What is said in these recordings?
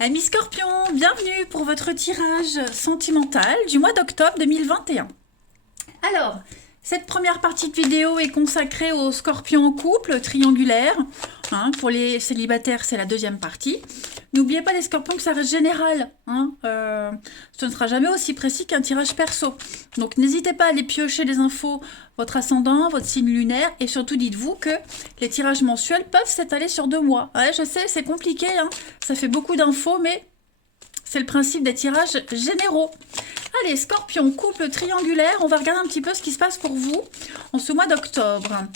Amis Scorpions, bienvenue pour votre tirage sentimental du mois d'octobre 2021. Alors, cette première partie de vidéo est consacrée aux Scorpions en couple triangulaire. Pour les célibataires, c'est la deuxième partie. N'oubliez pas les Scorpions que ça reste général. Ce ne sera jamais aussi précis qu'un tirage perso. Donc n'hésitez pas à aller piocher des infos, votre ascendant, votre signe lunaire, et surtout dites-vous que les tirages mensuels peuvent s'étaler sur 2 mois. Ouais, je sais, c'est compliqué, ça fait beaucoup d'infos, mais c'est le principe des tirages généraux. Allez, Scorpion, couple triangulaire, on va regarder un petit peu ce qui se passe pour vous en ce mois d'octobre.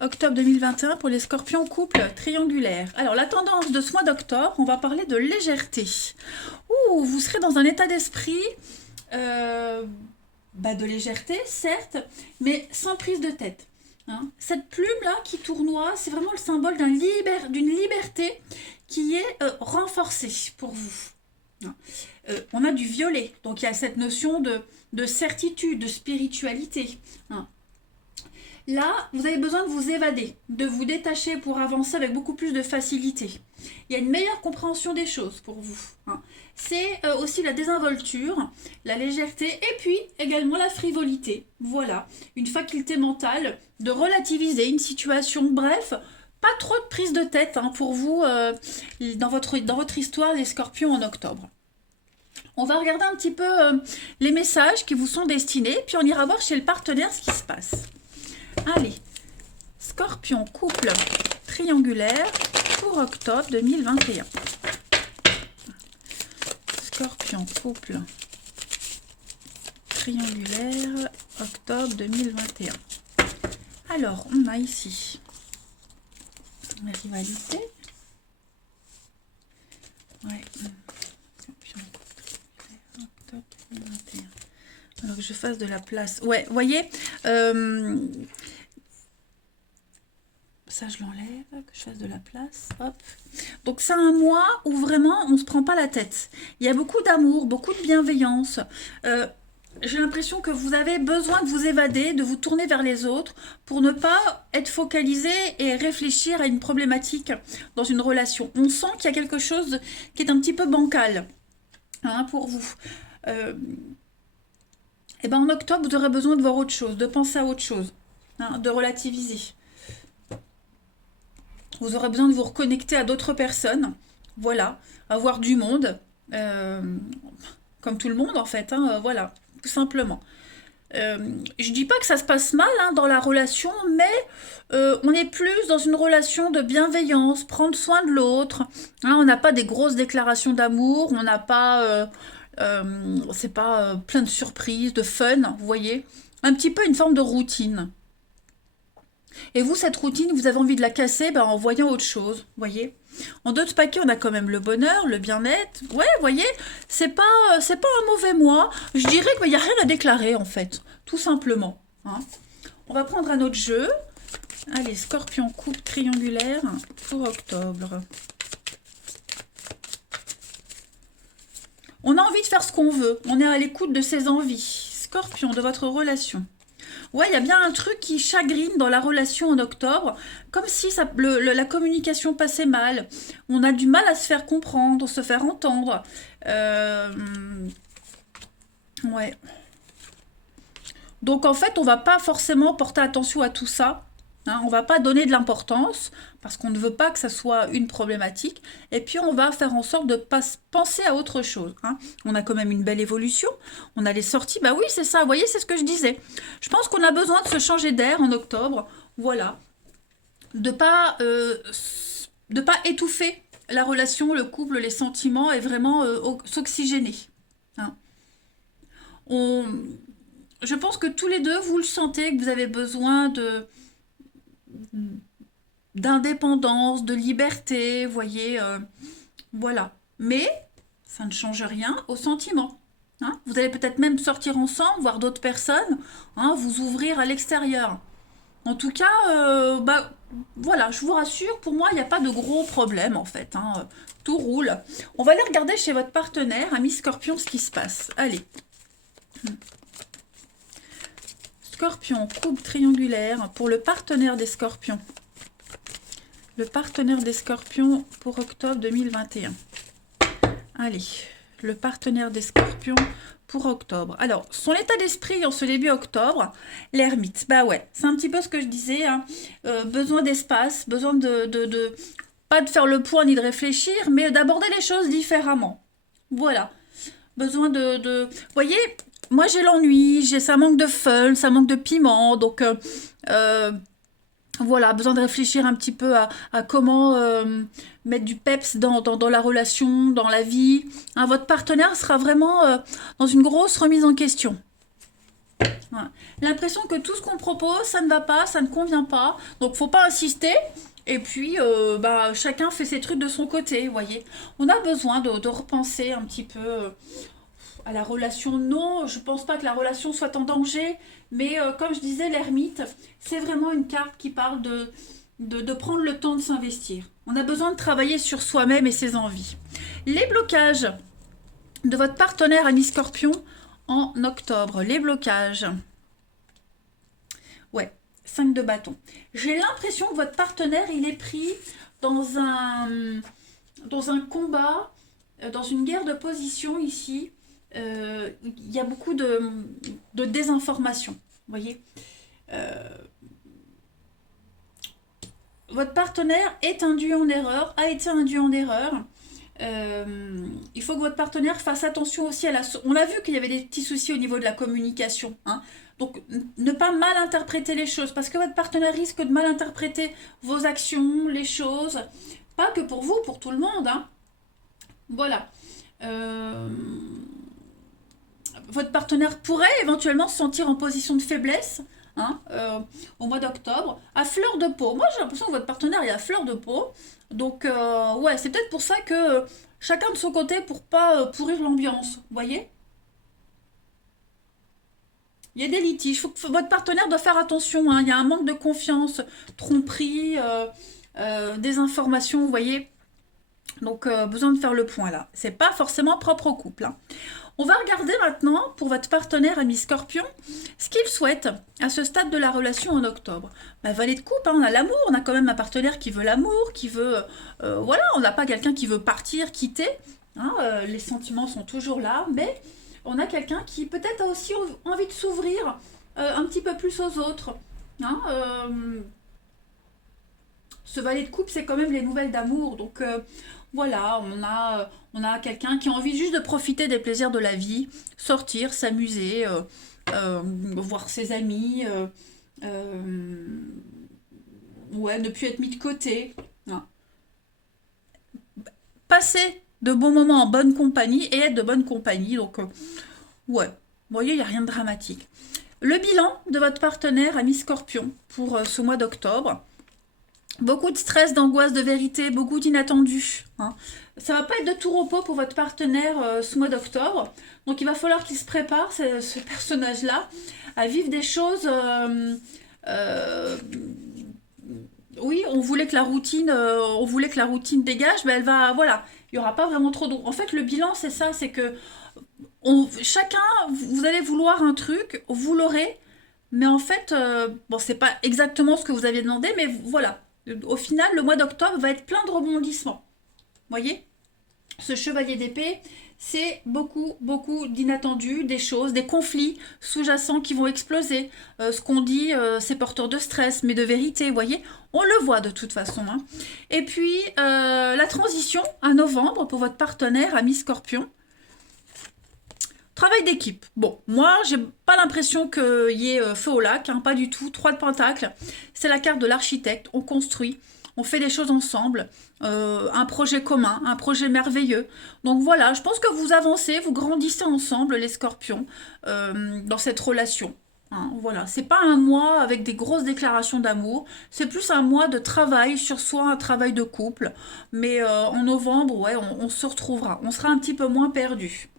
Octobre 2021 pour les Scorpions, couple triangulaire. Alors, la tendance de ce mois d'octobre, on va parler de légèreté. Ouh, vous serez dans un état d'esprit de légèreté, certes, mais sans prise de tête. Cette plume-là qui tournoie, c'est vraiment le symbole d'une liberté qui est renforcée pour vous. On a du violet, donc il y a cette notion de certitude, de spiritualité. Là, vous avez besoin de vous évader, de vous détacher pour avancer avec beaucoup plus de facilité. Il y a une meilleure compréhension des choses pour vous. C'est aussi la désinvolture, la légèreté et puis également la frivolité. Voilà, une faculté mentale de relativiser une situation. Bref, pas trop de prise de tête pour vous dans votre histoire, les Scorpions en octobre. On va regarder un petit peu les messages qui vous sont destinés, puis on ira voir chez le partenaire ce qui se passe. Allez, Scorpion couple triangulaire pour octobre 2021. Scorpion couple triangulaire octobre 2021. Alors, on a ici la rivalité. Ouais. Scorpion octobre 2021. Alors que je fasse de la place. Ouais, vous voyez, ça je l'enlève, que je fasse de la place, hop. Donc c'est un mois où vraiment on ne se prend pas la tête. Il y a beaucoup d'amour, beaucoup de bienveillance. J'ai l'impression que vous avez besoin de vous évader, de vous tourner vers les autres pour ne pas être focalisé et réfléchir à une problématique dans une relation. On sent qu'il y a quelque chose qui est un petit peu bancal pour vous. Et en octobre, vous aurez besoin de voir autre chose, de penser à autre chose, de relativiser. Vous aurez besoin de vous reconnecter à d'autres personnes, voilà, à voir du monde, comme tout le monde en fait, voilà, tout simplement. Je dis pas que ça se passe mal dans la relation, mais on est plus dans une relation de bienveillance, prendre soin de l'autre. On n'a pas des grosses déclarations d'amour, on n'a pas, c'est pas plein de surprises, de fun, vous voyez, un petit peu une forme de routine. Et vous, cette routine, vous avez envie de la casser en voyant autre chose, vous voyez. En d'autres paquets, on a quand même le bonheur, le bien-être. Ouais, vous voyez, c'est pas un mauvais mois. Je dirais qu'il n'y a rien à déclarer, en fait, tout simplement. On va prendre un autre jeu. Allez, Scorpion couple triangulaire pour octobre. On a envie de faire ce qu'on veut. On est à l'écoute de ses envies. Scorpion, de votre relation. Ouais, il y a bien un truc qui chagrine dans la relation en octobre, comme si la communication passait mal. On a du mal à se faire comprendre, se faire entendre. Ouais. Donc en fait, on va pas forcément porter attention à tout ça. On va pas donner de l'importance parce qu'on ne veut pas que ça soit une problématique. Et puis on va faire en sorte de penser à autre chose. On a quand même une belle évolution. On a les sorties. Bah oui, c'est ça. Vous voyez, c'est ce que je disais. Je pense qu'on a besoin de se changer d'air en octobre. Voilà. De pas étouffer la relation, le couple, les sentiments et vraiment s'oxygéner. Je pense que tous les deux, vous le sentez, que vous avez besoin d'indépendance, de liberté, vous voyez, voilà. Mais ça ne change rien au sentiment. Vous allez peut-être même sortir ensemble, voir d'autres personnes, vous ouvrir à l'extérieur. En tout cas, voilà, je vous rassure, pour moi, il n'y a pas de gros problème en fait. Tout roule. On va aller regarder chez votre partenaire, ami Scorpion, ce qui se passe. Allez. Scorpion, couple triangulaire pour le partenaire des Scorpions. Le partenaire des Scorpions pour octobre 2021. Allez, le partenaire des Scorpions pour octobre. Alors, son état d'esprit en ce début octobre, l'ermite. Bah ouais, c'est un petit peu ce que je disais. Hein. Besoin d'espace, besoin pas de faire le point ni de réfléchir, mais d'aborder les choses différemment. Voilà. Besoin Vous voyez, moi j'ai l'ennui, ça manque de fun, ça manque de piment, donc... voilà, besoin de réfléchir un petit peu à comment mettre du peps dans la relation, dans la vie. Hein, votre partenaire sera vraiment dans une grosse remise en question. Voilà. L'impression que tout ce qu'on propose, ça ne va pas, ça ne convient pas. Donc, faut pas insister. Et puis, chacun fait ses trucs de son côté, vous voyez. On a besoin de repenser un petit peu à la relation. Non, je pense pas que la relation soit en danger. Mais comme je disais, l'ermite, c'est vraiment une carte qui parle de prendre le temps de s'investir. On a besoin de travailler sur soi-même et ses envies. Les blocages de votre partenaire ami Scorpion en octobre. Les blocages. Ouais, 5 de bâton. J'ai l'impression que votre partenaire, il est pris dans un combat, dans une guerre de position ici. Il y a beaucoup de désinformation. Vous voyez, votre partenaire est induit en erreur, a été induit en erreur. Il faut que votre partenaire fasse attention aussi à On a vu qu'il y avait des petits soucis au niveau de la communication. Hein. Donc, ne pas mal interpréter les choses, parce que votre partenaire risque de mal interpréter vos actions, les choses. Pas que pour vous, pour tout le monde. Hein. Voilà. Votre partenaire pourrait éventuellement se sentir en position de faiblesse hein, au mois d'octobre, à fleur de peau. Moi, j'ai l'impression que votre partenaire est à fleur de peau. Donc, ouais, c'est peut-être pour ça que chacun de son côté pour pas pourrir l'ambiance. Vous voyez? Il y a des litiges. Votre partenaire doit faire attention. Hein. Il y a un manque de confiance, tromperie, des informations, vous voyez? Donc, besoin de faire le point là. C'est pas forcément propre au couple. Hein. On va regarder maintenant, pour votre partenaire ami Scorpion, ce qu'il souhaite à ce stade de la relation en octobre. Bah, valet de coupe, hein, on a l'amour, on a quand même un partenaire qui veut l'amour, qui veut... voilà, on n'a pas quelqu'un qui veut partir, quitter. Hein, les sentiments sont toujours là, mais on a quelqu'un qui peut-être a aussi envie de s'ouvrir un petit peu plus aux autres. Hein, ce valet de coupe, c'est quand même les nouvelles d'amour, donc... voilà, on a quelqu'un qui a envie juste de profiter des plaisirs de la vie, sortir, s'amuser, voir ses amis, ouais, ne plus être mis de côté. Hein. Passer de bons moments en bonne compagnie et être de bonne compagnie. Donc, ouais, vous voyez, il n'y a rien de dramatique. Le bilan de votre partenaire ami Scorpion pour ce mois d'octobre. Beaucoup de stress, d'angoisse, de vérité, beaucoup d'inattendus. Hein. Ça va pas être de tout repos pour votre partenaire ce mois d'octobre. Donc il va falloir qu'il se prépare, ce personnage-là, à vivre des choses... oui, on voulait que la routine dégage, mais elle va... Voilà, il n'y aura pas vraiment trop... En fait, le bilan, c'est ça, c'est que chacun, vous allez vouloir un truc, vous l'aurez, mais en fait, bon, c'est pas exactement ce que vous aviez demandé, mais voilà. Au final, le mois d'octobre va être plein de rebondissements. Voyez? Ce chevalier d'épée, c'est beaucoup, beaucoup d'inattendus, des choses, des conflits sous-jacents qui vont exploser. Ce qu'on dit, c'est porteur de stress, mais de vérité, vous voyez? On le voit de toute façon. Hein. Et puis, la transition à novembre pour votre partenaire, ami Scorpion. Travail d'équipe. Bon, moi, j'ai pas l'impression qu'il y ait feu au lac, hein, pas du tout. 3 de pentacles, c'est la carte de l'architecte. On construit, on fait des choses ensemble, un projet commun, un projet merveilleux. Donc voilà, je pense que vous avancez, vous grandissez ensemble, les scorpions, dans cette relation. Hein, voilà, c'est pas un mois avec des grosses déclarations d'amour, c'est plus un mois de travail sur soi, un travail de couple. Mais en novembre, ouais, on se retrouvera, on sera un petit peu moins perdu.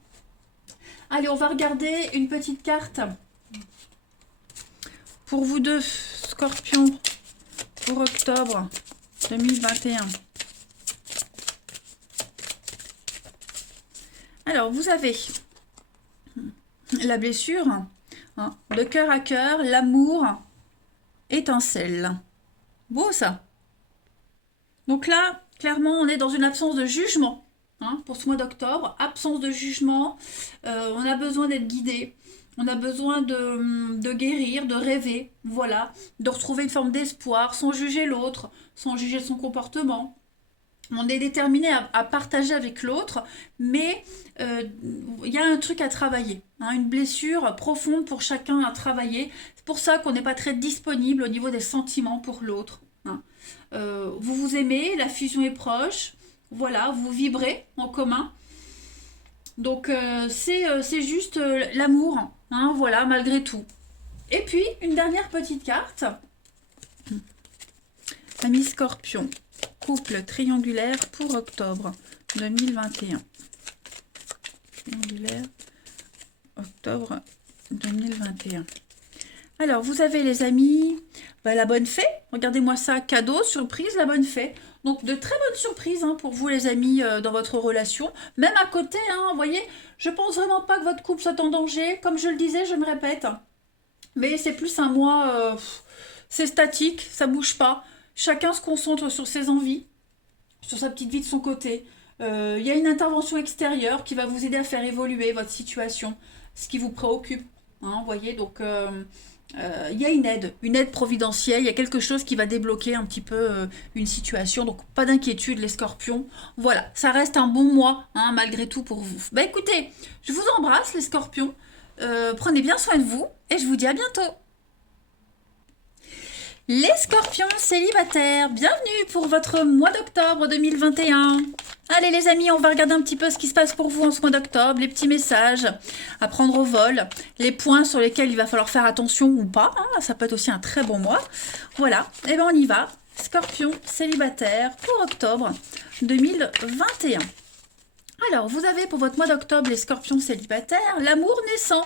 Allez, on va regarder une petite carte pour vous deux, Scorpion, pour octobre 2021. Alors, vous avez la blessure, hein, de cœur à cœur, l'amour étincelle. Beau ça. Donc là, clairement, on est dans une absence de jugement, hein, pour ce mois d'octobre. Absence de jugement, on a besoin d'être guidé, on a besoin de guérir, de rêver, voilà, de retrouver une forme d'espoir sans juger l'autre, sans juger son comportement. On est déterminé à partager avec l'autre, mais il y a un truc à travailler, hein, une blessure profonde pour chacun à travailler. C'est pour ça qu'on n'est pas très disponible au niveau des sentiments pour l'autre, hein. Vous vous aimez, la fusion est proche, voilà, vous vibrez en commun. Donc c'est juste l'amour, hein, voilà, malgré tout. Et puis, une dernière petite carte. Ami Scorpion, couple triangulaire pour octobre 2021. Triangulaire, octobre 2021. Alors, vous avez les amis, la bonne fée. Regardez-moi ça, cadeau, surprise, la bonne fée. Donc, de très bonnes surprises, hein, pour vous, les amis, dans votre relation. Même à côté, hein, vous voyez, je pense vraiment pas que votre couple soit en danger. Comme je le disais, je me répète. Mais c'est plus un mois, c'est statique, ça bouge pas. Chacun se concentre sur ses envies, sur sa petite vie de son côté. Il y a une intervention extérieure qui va vous aider à faire évoluer votre situation, ce qui vous préoccupe, hein, vous voyez, donc il y a une aide providentielle, il y a quelque chose qui va débloquer un petit peu une situation, donc pas d'inquiétude les scorpions. Voilà, ça reste un bon mois, hein, malgré tout pour vous. Bah écoutez, je vous embrasse les scorpions, prenez bien soin de vous et je vous dis à bientôt. Les scorpions célibataires, bienvenue pour votre mois d'octobre 2021. Allez les amis, on va regarder un petit peu ce qui se passe pour vous en ce mois d'octobre, les petits messages à prendre au vol, les points sur lesquels il va falloir faire attention ou pas, hein, ça peut être aussi un très bon mois. Voilà, et bien on y va. Scorpion célibataire pour octobre 2021. Alors, vous avez pour votre mois d'octobre les scorpions célibataires, l'amour naissant.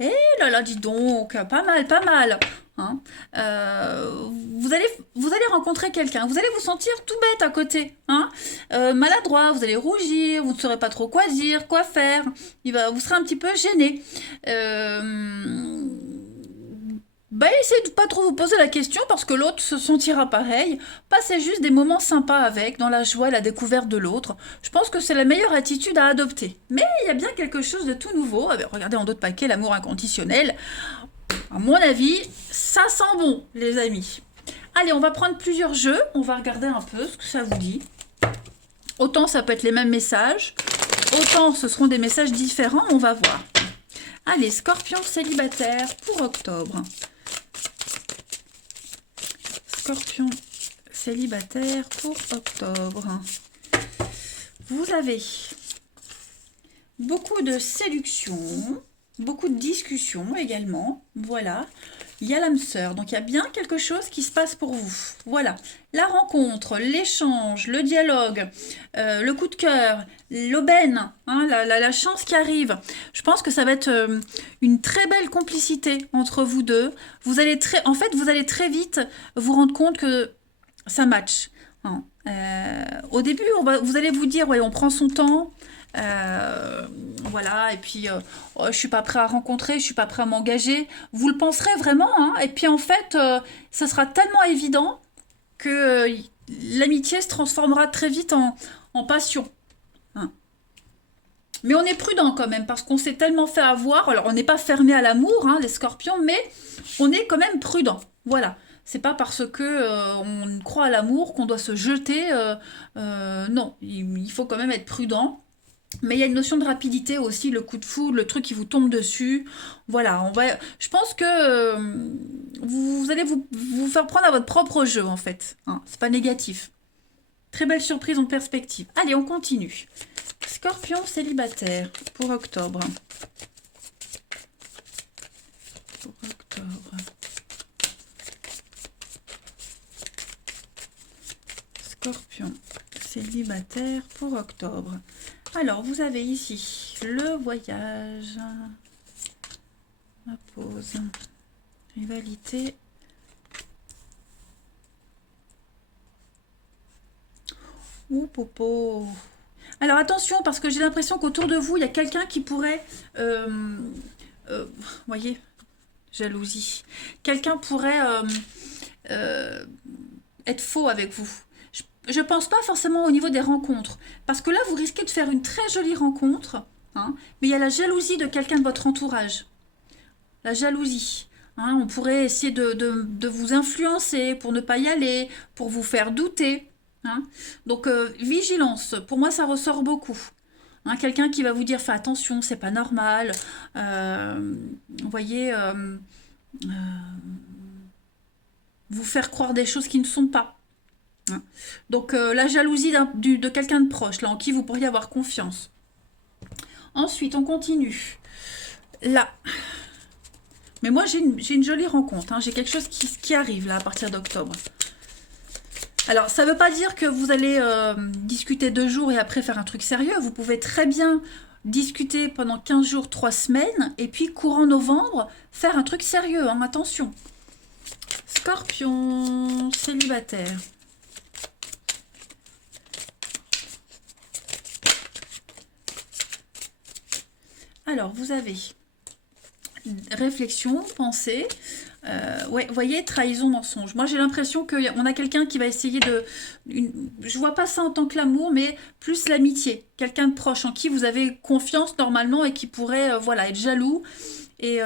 Eh là là, dis donc, pas mal, pas mal. Hein. Vous allez rencontrer quelqu'un, vous allez vous sentir tout bête à côté, hein. Maladroit, vous allez rougir, vous ne saurez pas trop quoi dire, quoi faire, vous serez un petit peu gêné. Essayez de pas trop vous poser la question parce que l'autre se sentira pareil. Passez juste des moments sympas avec, dans la joie et la découverte de l'autre. Je pense que c'est la meilleure attitude à adopter. Mais il y a bien quelque chose de tout nouveau. Regardez en d'autres paquets, l'amour inconditionnel. À mon avis, ça sent bon, les amis. Allez, on va prendre plusieurs jeux. On va regarder un peu ce que ça vous dit. Autant ça peut être les mêmes messages, autant ce seront des messages différents. On va voir. Allez, scorpion célibataire pour octobre. Scorpion célibataire pour octobre. Vous avez beaucoup de séduction, beaucoup de discussions également. Voilà. Il y a l'âme sœur, donc il y a bien quelque chose qui se passe pour vous. Voilà. La rencontre, l'échange, le dialogue, le coup de cœur, l'aubaine, hein, la chance qui arrive. Je pense que ça va être une très belle complicité entre vous deux. En fait, vous allez très vite vous rendre compte que ça match, hein. Au début, vous allez vous dire, ouais, on prend son temps. Voilà, et puis oh, je suis pas prêt à rencontrer, je suis pas prêt à m'engager. Vous le penserez vraiment, hein, et puis en fait, ça sera tellement évident que l'amitié se transformera très vite en passion, hein. Mais on est prudent quand même, parce qu'on s'est tellement fait avoir. Alors, on n'est pas fermé à l'amour, hein, les scorpions, mais on est quand même prudent. Voilà. C'est pas parce que on croit à l'amour qu'on doit se jeter. Non, il faut quand même être prudent. Mais il y a une notion de rapidité aussi, le coup de foudre, le truc qui vous tombe dessus. Voilà, je pense que vous allez vous faire prendre à votre propre jeu, en fait, hein. C'est pas négatif. Très belle surprise en perspective. Allez, on continue. Scorpion célibataire pour octobre. Pour octobre. Scorpion célibataire pour octobre. Alors, vous avez ici le voyage, la pause, rivalité. Ouh, popo. Alors, attention, parce que j'ai l'impression qu'autour de vous, il y a quelqu'un qui pourrait... voyez, jalousie. Quelqu'un pourrait être faux avec vous. je pense pas forcément au niveau des rencontres. Parce que là, vous risquez de faire une très jolie rencontre, hein, mais il y a la jalousie de quelqu'un de votre entourage. La jalousie. Hein, on pourrait essayer de vous influencer pour ne pas y aller, pour vous faire douter. Hein. Donc, vigilance. Pour moi, ça ressort beaucoup. Hein, quelqu'un qui va vous dire, fais attention, c'est pas normal. Vous voyez, euh, vous faire croire des choses qui ne sont pas. Hein. Donc, la jalousie de quelqu'un de proche, là, en qui vous pourriez avoir confiance. Ensuite, on continue. Là. Mais moi, j'ai une jolie rencontre. Hein. J'ai quelque chose qui arrive là à partir d'octobre. Alors, ça ne veut pas dire que vous allez discuter 2 jours et après faire un truc sérieux. Vous pouvez très bien discuter pendant 15 jours, 3 semaines, et puis courant novembre, faire un truc sérieux. Hein. Attention. Scorpion, célibataire. Alors, vous avez réflexion, pensée. Ouais, voyez, trahison, mensonge. Moi, j'ai l'impression qu'on a quelqu'un qui va essayer de... je vois pas ça en tant que l'amour, mais plus l'amitié. Quelqu'un de proche en qui vous avez confiance normalement et qui pourrait voilà, être jaloux et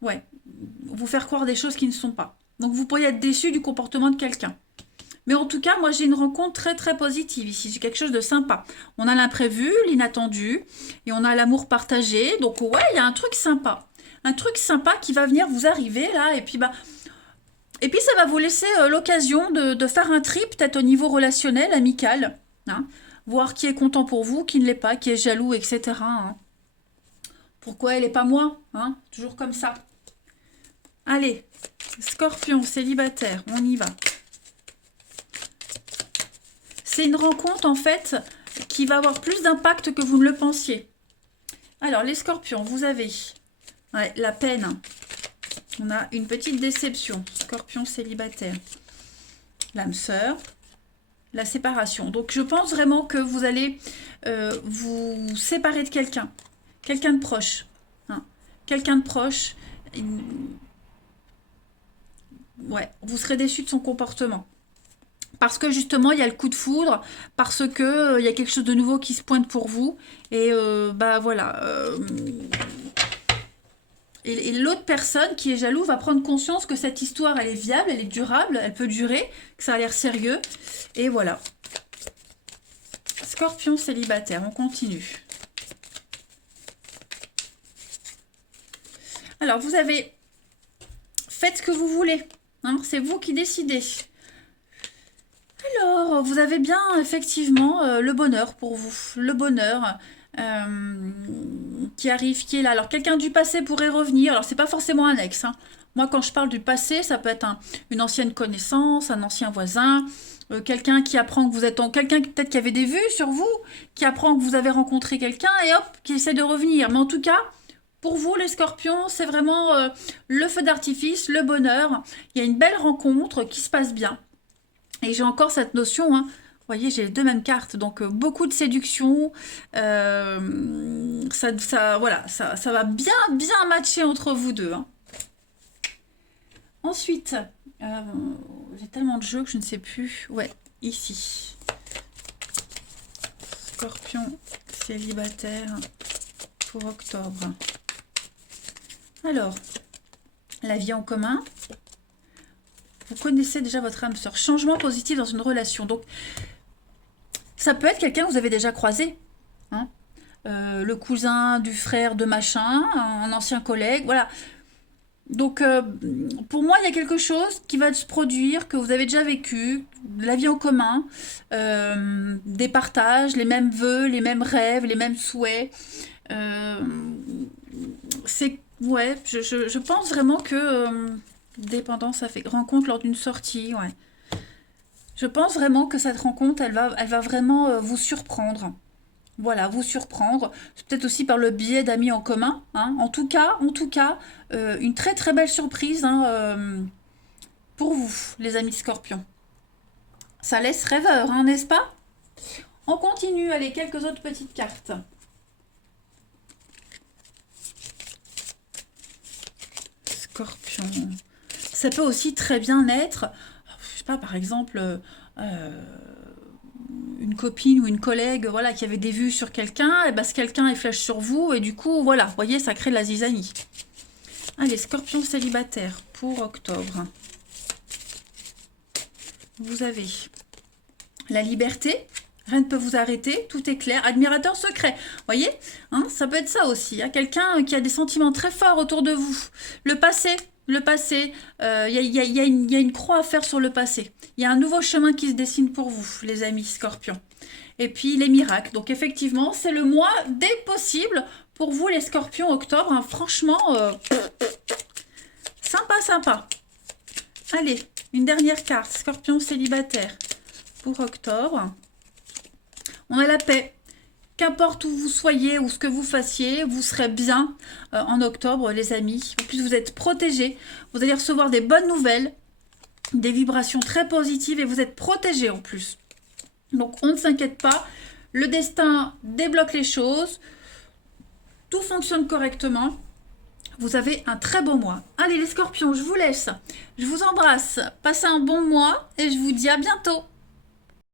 ouais, vous faire croire des choses qui ne sont pas. Donc, vous pourriez être déçu du comportement de quelqu'un. Mais en tout cas, moi, j'ai une rencontre très, très positive ici. J'ai quelque chose de sympa. On a l'imprévu, l'inattendu, et on a l'amour partagé. Donc, ouais, il y a un truc sympa. Un truc sympa qui va venir vous arriver, là. Et puis ça va vous laisser l'occasion de faire un tri, peut-être au niveau relationnel, amical. Hein, voir qui est content pour vous, qui ne l'est pas, qui est jaloux, etc. Hein. Pourquoi elle n'est pas moi, hein. Toujours comme ça. Allez, Scorpion, célibataire, on y va. C'est une rencontre, en fait, qui va avoir plus d'impact que vous ne le pensiez. Alors, les scorpions, vous avez la peine. On a une petite déception. Scorpion célibataire. L'âme sœur. La séparation. Donc, je pense vraiment que vous allez vous séparer de quelqu'un. Quelqu'un de proche. Hein. Quelqu'un de proche. Ouais, vous serez déçu de son comportement. Parce que justement, il y a le coup de foudre, parce que il y a quelque chose de nouveau qui se pointe pour vous. Et bah voilà. Et l'autre personne qui est jaloux va prendre conscience que cette histoire, elle est viable, elle est durable, elle peut durer, que ça a l'air sérieux. Et voilà. Scorpion célibataire, on continue. Alors, vous avez... Faites ce que vous voulez. Hein, c'est vous qui décidez. Alors, vous avez bien effectivement le bonheur pour vous. Le bonheur qui arrive, qui est là. Alors, quelqu'un du passé pourrait revenir. Alors, c'est pas forcément un ex. Hein. Moi, quand je parle du passé, ça peut être une ancienne connaissance, un ancien voisin, quelqu'un qui apprend que vous êtes en... Quelqu'un peut-être qui avait des vues sur vous, qui apprend que vous avez rencontré quelqu'un et hop, qui essaie de revenir. Mais en tout cas... Pour vous, les scorpions, c'est vraiment le feu d'artifice, le bonheur. Il y a une belle rencontre qui se passe bien. Et j'ai encore cette notion, hein. Vous voyez, j'ai les deux mêmes cartes, donc beaucoup de séduction. Voilà, ça va bien, bien matcher entre vous deux. Hein. Ensuite, j'ai tellement de jeux que je ne sais plus. Ouais, ici. Scorpion célibataire pour octobre. Alors, la vie en commun. Vous connaissez déjà votre âme sœur. Changement positif dans une relation. Donc, ça peut être quelqu'un que vous avez déjà croisé. Hein, le cousin du frère de machin, un ancien collègue, voilà. Donc, pour moi, il y a quelque chose qui va se produire, que vous avez déjà vécu, la vie en commun, des partages, les mêmes vœux, les mêmes rêves, les mêmes souhaits. C'est... Ouais, je pense vraiment que... dépendance, ça fait rencontre lors d'une sortie, ouais. Je pense vraiment que cette rencontre, elle va vraiment vous surprendre. Voilà, vous surprendre. C'est peut-être aussi par le biais d'amis en commun. Hein. En tout cas, une très très belle surprise hein, pour vous, les amis Scorpions. Ça laisse rêveur, hein, n'est-ce pas? On continue, allez, quelques autres petites cartes. Scorpion. Ça peut aussi très bien être... pas, par exemple, une copine ou une collègue, voilà, qui avait des vues sur quelqu'un, et ben ce quelqu'un il flèche sur vous, et du coup, voilà, vous voyez, ça crée de la zizanie. Allez, Scorpion célibataire pour octobre. Vous avez la liberté. Rien ne peut vous arrêter, tout est clair. Admirateur secret, voyez, hein, ça peut être ça aussi. Hein, quelqu'un qui a des sentiments très forts autour de vous. Le passé, il y a une croix à faire sur le passé. Il y a un nouveau chemin qui se dessine pour vous, les amis Scorpions. Et puis les miracles. Donc effectivement, c'est le mois des possibles pour vous les Scorpions octobre. Hein, franchement, sympa. Allez, une dernière carte, Scorpion célibataire pour octobre. On a la paix. Qu'importe où vous soyez ou ce que vous fassiez, vous serez bien en octobre, les amis. En plus, vous êtes protégés. Vous allez recevoir des bonnes nouvelles, des vibrations très positives et vous êtes protégés en plus. Donc, on ne s'inquiète pas. Le destin débloque les choses. Tout fonctionne correctement. Vous avez un très beau mois. Allez, les Scorpions, je vous laisse. Je vous embrasse. Passez un bon mois et je vous dis à bientôt.